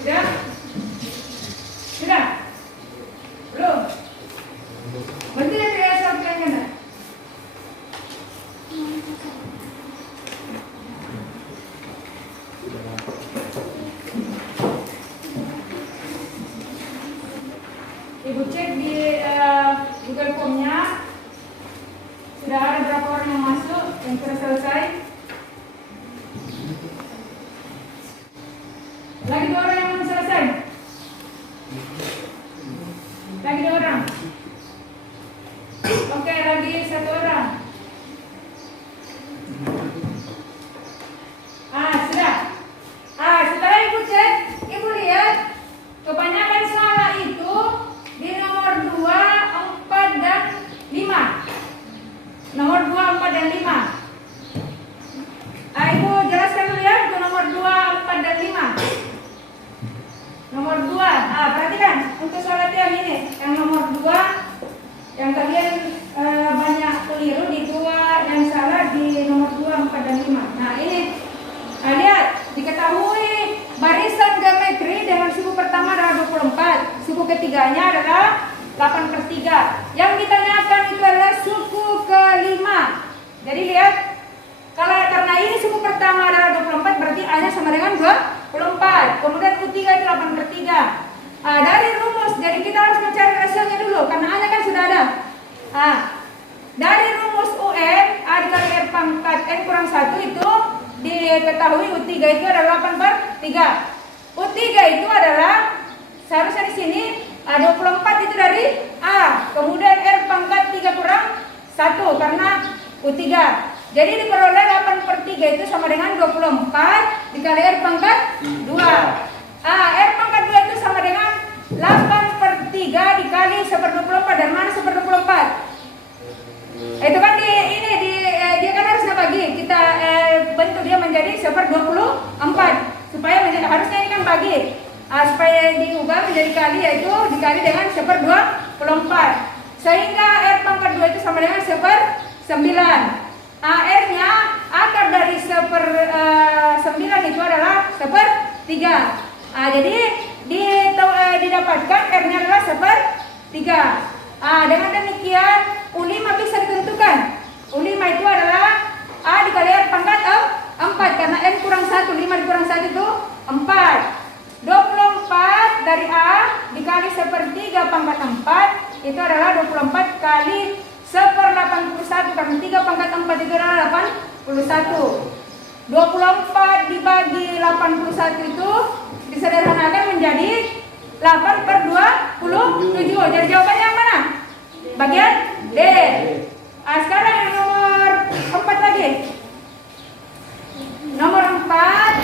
Sudah? Sudah? Belum? Berarti ada yang soal pertanyaan? Ibu cek di Google Form-nya. Sudah ada berapa orang yang masuk, yang sudah selesai? Lagi 2 orang yang belum selesai. Lagi 2 orang. Oke, lagi 1 orang. Sudah. Setelah Ibu cek, Ibu lihat kebanyakan salah itu di nomor 2, 4, dan 5. Nomor 2, 4, dan 5. Ibu jelaskan dulu ya untuk nomor 2, 4, dan 5. Nomor 2, perhatikan untuk soal latihan ini. Yang nomor 2, yang kalian banyak keliru di 2, yang salah di nomor 2, 4, dan 5. Nah ini, lihat, diketahui barisan geometri dengan suku pertama adalah 24, suku ketiganya adalah 8/3. Yang ditanyakan itu adalah suku kelima. Jadi lihat, karena ini suku pertama adalah 24, berarti A-nya sama dengan 24. Kemudian U3 itu 8/3. Dari rumus, jadi kita harus mencari rasionya dulu, karena A-nya kan sudah ada. Dari rumus UN, A dikali R pangkat N kurang 1 itu diketahui U3 itu adalah 8/3. U3 itu adalah, seharusnya di sini 24 itu dari A. Kemudian R pangkat 3 kurang 1 karena U3. Jadi diperoleh 8/3 itu sama dengan 24 dikali R pangkat 2. R pangkat 2 itu sama dengan 8/3 dikali 1/24. Dan mana 1/24? Itu kan dia kan harusnya bagi. Kita bentuk dia menjadi 1/24 supaya menjadi, harusnya ini kan bagi. Supaya diubah menjadi kali, yaitu dikali dengan 1/24. Sehingga R pangkat 2 itu sama dengan 1/9. R-nya akar dari 1/9 itu adalah 1/3. Jadi didapatkan R-nya adalah 1/3. Dengan demikian U5 bisa ditentukan. U5 itu adalah A dikali R pangkat 4 karena N kurang 1, 5 dikurang 1 itu 4. 24 dari A dikali 1/3 pangkat 4 itu adalah 24 kali 1/81 karena 3 pangkat 4 itu adalah 81. 24 dibagi 81 itu disederhanakan menjadi 8/27. Jadi jawabannya yang mana? Bagian D. Sekarang yang nomor 4 lagi. Nomor 4.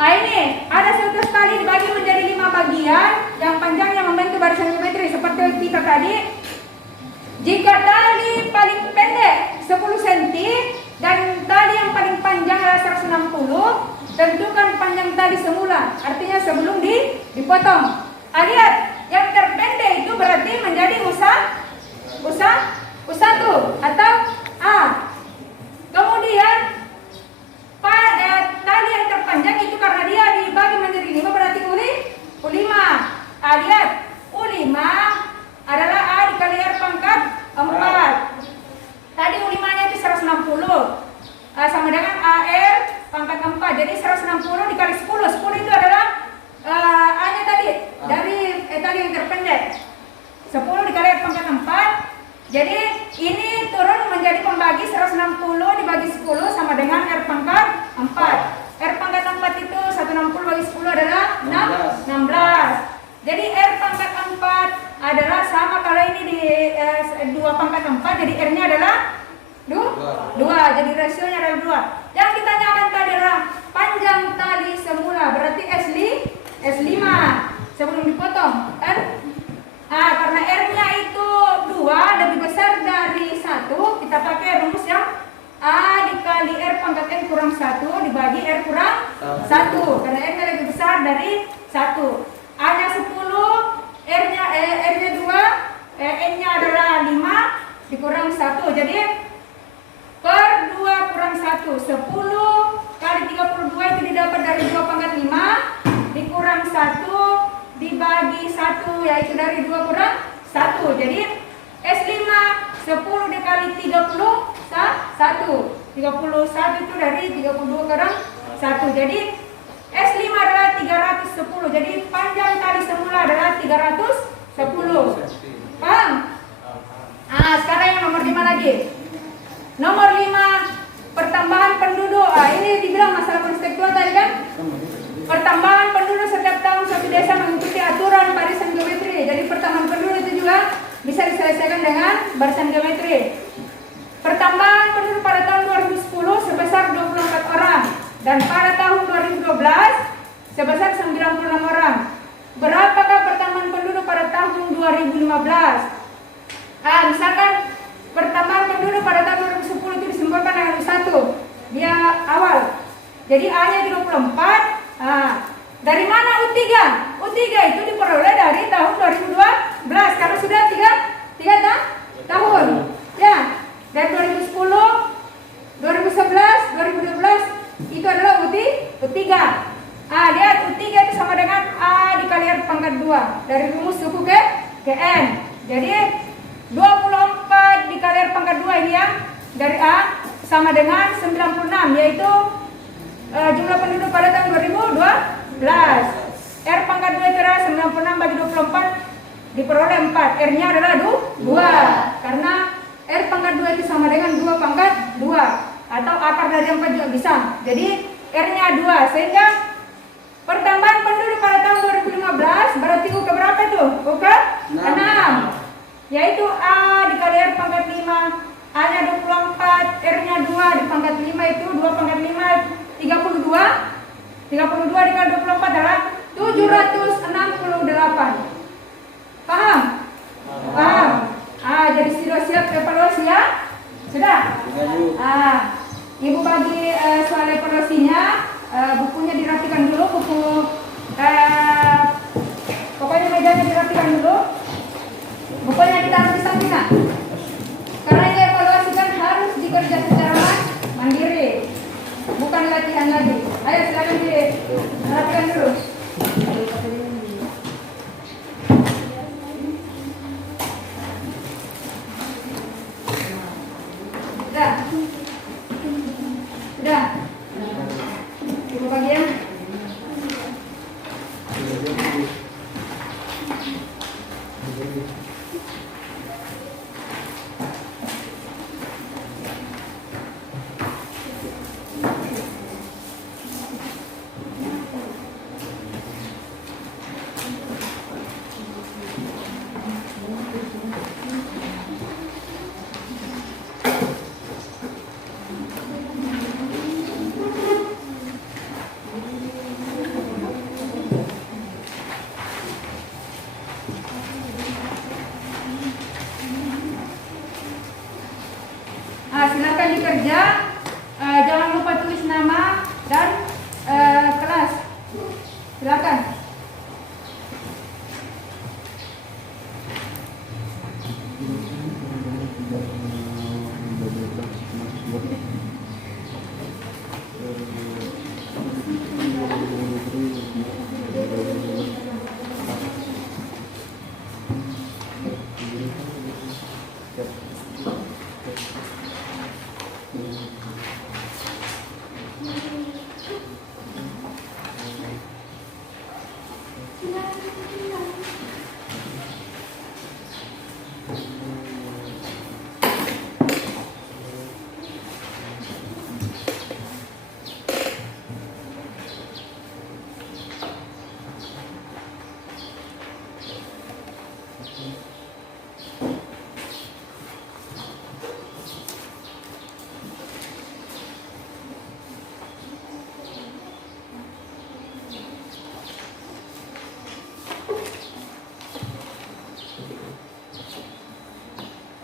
Ini ada 100 tali dibagi menjadi 5 bagian yang panjangnya membentuk barisan geometri seperti kita tadi. Jika tali paling pendek 10 cm dan tali yang paling panjang adalah 160, tentukan panjang tali semula, artinya sebelum dipotong. Lihat, yang terpendek itu berarti menjadi U1 atau A. Kemudian tali yang terpanjang itu karena dia dibagi menjadi 5 berarti U5. Lihat, U5 adalah A dikali R 10 dikali R pangkat 4. Jadi ini turun menjadi pembagi 160 dibagi 10 sama dengan R pangkat 4. R pangkat 4 itu 160 bagi 10 adalah 16. Jadi R pangkat 4 adalah sama kalau ini di 2 pangkat 4, jadi R-nya adalah 2. Jadi rasionya adalah 2. Yang kita tanyakan tadi adalah panjang tali semula, berarti S5 sebelum dipotong kan? Karena R-nya itu 2 lebih besar dari 1, kita pakai rumus yang A dikali R pangkat N kurang 1 dibagi R kurang 1. Karena R-nya lebih besar dari 1. A-nya 10, R-nya 2, N-nya adalah 5 dikurang 1. Jadi per 2 kurang 1, 10 kali 32 itu didapat dari 2 pangkat 5 dikurang 1 dibagi 1, yaitu dari 2 kurang 1. Jadi S5 10 dikali 31 itu dari 32 kurang 1. Jadi S5 adalah 310. Jadi panjang tali semula adalah 310. Paham? Sekarang yang nomor 5 lagi. Nomor 5, pertambahan penduduk. Ini dibilang masalah konseptual tadi kan? Pertambahan penduduk setiap tahun suatu desa mengikuti aturan barisan geometri. Jadi pertambahan penduduk itu juga bisa diselesaikan dengan barisan geometri. Pertambahan penduduk pada tahun 2010 sebesar 24 orang dan pada tahun 2012 sebesar 96 orang. Berapakah pertambahan penduduk pada tahun 2015? Misalkan pertambahan penduduk pada tahun 2010 itu disimbolkan dengan U1. Dia awal. Jadi A-nya 24. Dari mana U3? U3 itu diperoleh dari tahun 2012 karena sudah 3 tahun. Ya, dari 2010, 2011, 2012 itu adalah U3. Lihat U3 itu sama dengan A dikali R pangkat 2 dari rumus suku ke N. Jadi 24 dikali R pangkat 2 ini yang dari A sama dengan 96, yaitu jumlah penduduk pada tahun 2012. R pangkat 2 itu adalah 96 bagi 24 diperoleh 4. R-nya adalah 2. Karena R pangkat 2 itu sama dengan 2 pangkat 2 atau akar dari 4 juga bisa. Jadi R-nya 2 sehingga pertambahan penduduk pada tahun 2015 berarti U ke berapa itu? U ke 6. Yaitu A dikali R pangkat 5. A-nya 24, R-nya 2 di pangkat 5 itu 2 pangkat 5 32 dikali 24 adalah 768. Paham? Paham. Jadi sudah siap evaluasi ya? Sudah? Ibu bagi soal evaluasinya, bukunya dirapikan dulu, pokoknya mejanya dirapikan dulu. Bukunya ditaruh di samping. Karena ini evaluasi kan harus dikerja secara mandiri, bukan latihan lagi. Ayo silakan dirapikan dulu. Sudah. Ibu bagian. Silakan dikerja, jangan lupa tulis nama dan kelas. Silakan.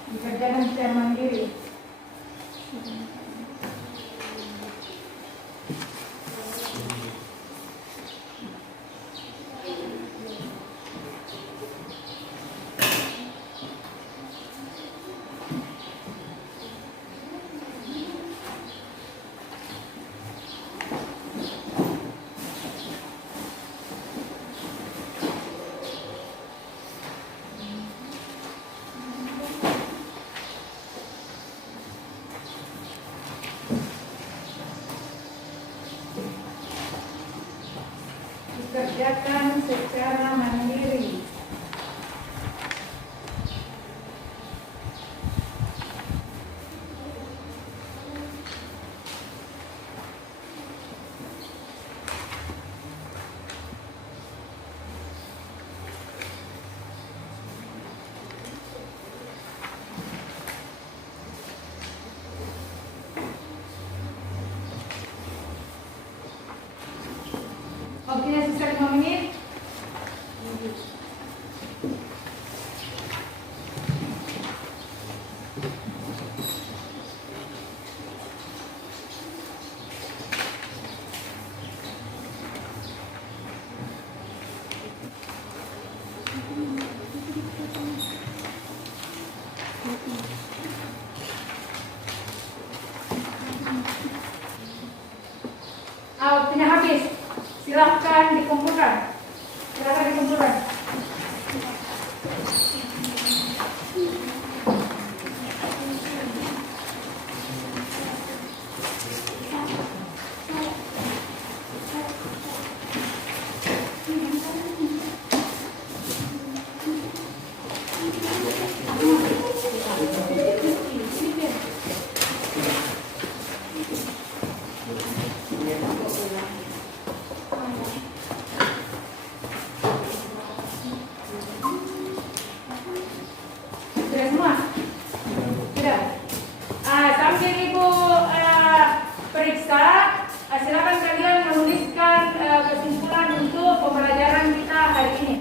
Dikerjakan secara mandiri. Dikerjakan secara mandiri. Waktunya sisa 5 menit. Waktunya habis. Silahkan dikumpulkan. Silahkan dikumpulkan. Sudah semua? Sudah. Sambil Ibu periksa, silakan kalian menuliskan kesimpulan untuk pembelajaran kita hari ini.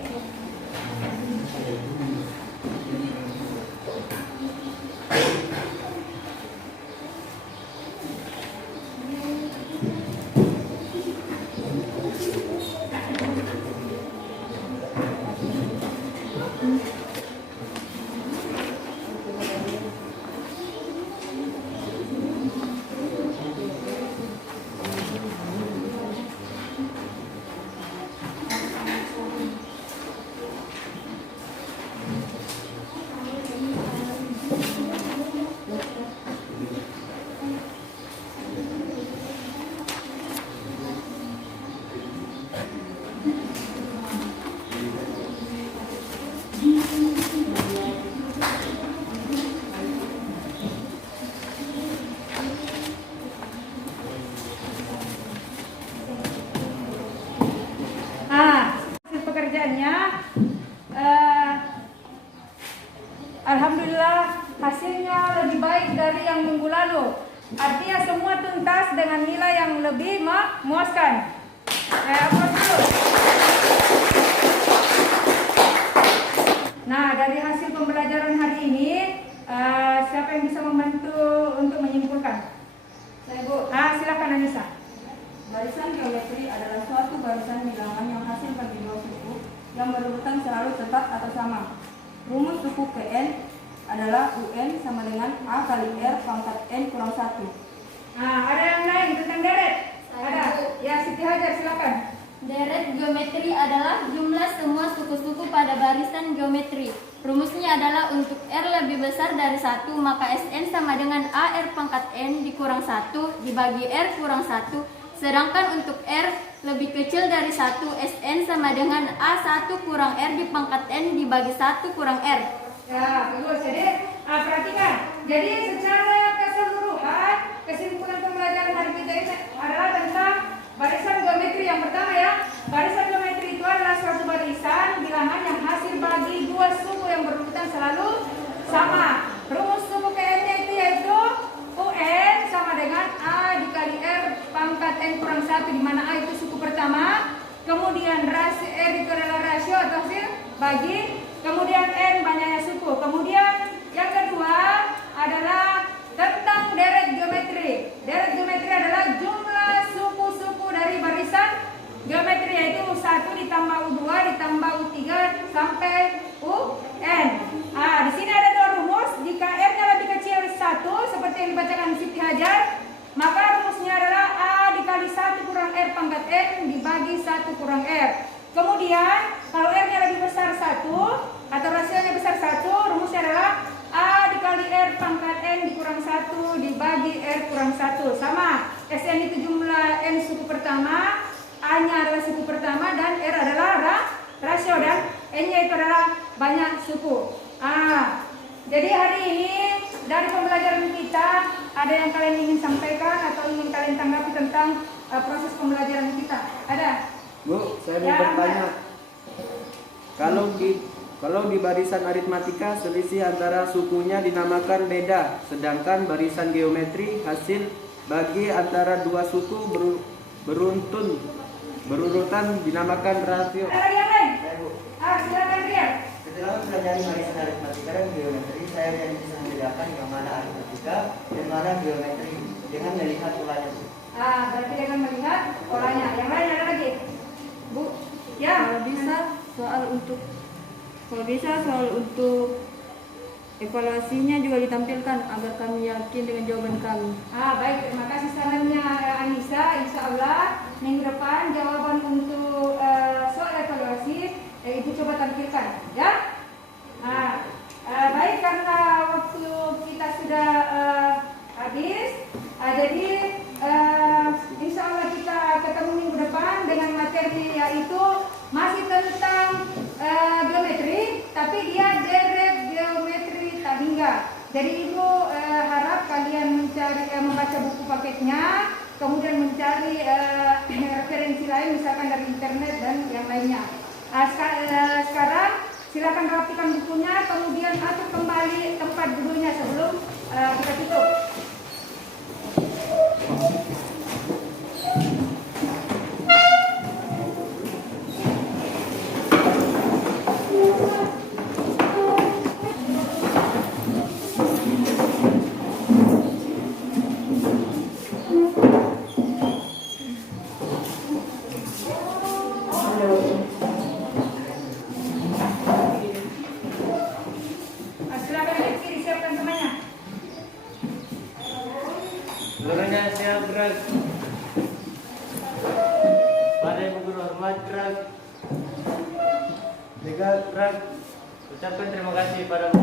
Hasil pekerjaannya, alhamdulillah hasilnya lebih baik dari yang minggu lalu. Artinya semua tuntas dengan nilai yang lebih memuaskan. Aplaus dulu. Nah, dari hasil pembelajaran hari ini, siapa yang bisa membantu untuk menyimpulkan? Saya, Bu. Silakan Anissa. Barisan geometri adalah suatu barisan bilangan yang hasil bagi dua suku yang berurutan selalu tetap atau sama. Rumus suku Kn adalah UN sama dengan A kali R pangkat N kurang 1. Ada yang lain tentang deret? Saya, Ada. Bu. Ya, Siti Hajar, silakan. Deret geometri adalah jumlah semua suku-suku pada barisan geometri. Rumusnya adalah untuk R lebih besar dari 1, maka Sn sama dengan AR pangkat N dikurang 1 dibagi R kurang 1. Sedangkan untuk R lebih kecil dari 1, Sn sama dengan A1 kurang R di pangkat N dibagi 1 kurang R. Ya, bagus. Jadi, perhatikan. Jadi, secara keseluruhan, kesimpulan pembelajaran hari kita ini adalah tentang barisan geometri. Yang pertama ya, barisan geometri itu adalah suatu barisan bilangan yang hasil bagi dua suku yang berurutan selalu Jadi hari ini dari pembelajaran kita ada yang kalian ingin sampaikan atau ingin kalian tanggapi tentang proses pembelajaran kita? Ada? Bu, saya mau Ya, bertanya. Kalau di barisan aritmatika selisih antara sukunya dinamakan beda, sedangkan barisan geometri hasil bagi antara dua suku berurutan dinamakan rasio. Ada lagi yang lain? Saya Bu, Silakan Rian. setelah mempelajari barisan aritmatika dan geometri, saya jadi bisa membedakan yang mana aritmatika dan mana geometri dengan melihat polanya. Bu. Berarti dengan melihat polanya. Yang lain ada lagi? Bu? Ya. Kalau bisa soal untuk evaluasinya juga ditampilkan agar kami yakin dengan jawaban kami. Baik, terima kasih sarannya Anissa. Insya Allah minggu depan jawaban untuk soal evaluasi Ibu coba tampilkan, ya. Baik, karena waktu kita sudah habis, jadi insya Allah kita ketemu minggu depan dengan materi yaitu masih tentang geometri, tapi dia deret geometri tak hingga. Jadi Ibu harap kalian membaca buku paketnya, kemudian mencari referensi lain misalkan dari internet dan yang lainnya. Sekarang silakan rapikan bukunya, kemudian atur kembali tempat duduknya sebelum kita tutup. Silakan Rifki, disiapkan semuanya. Seluruhnya siap gerak. Pada Ibu Guru hormat gerak. Tiga gerak. Ucapkan terima kasih pada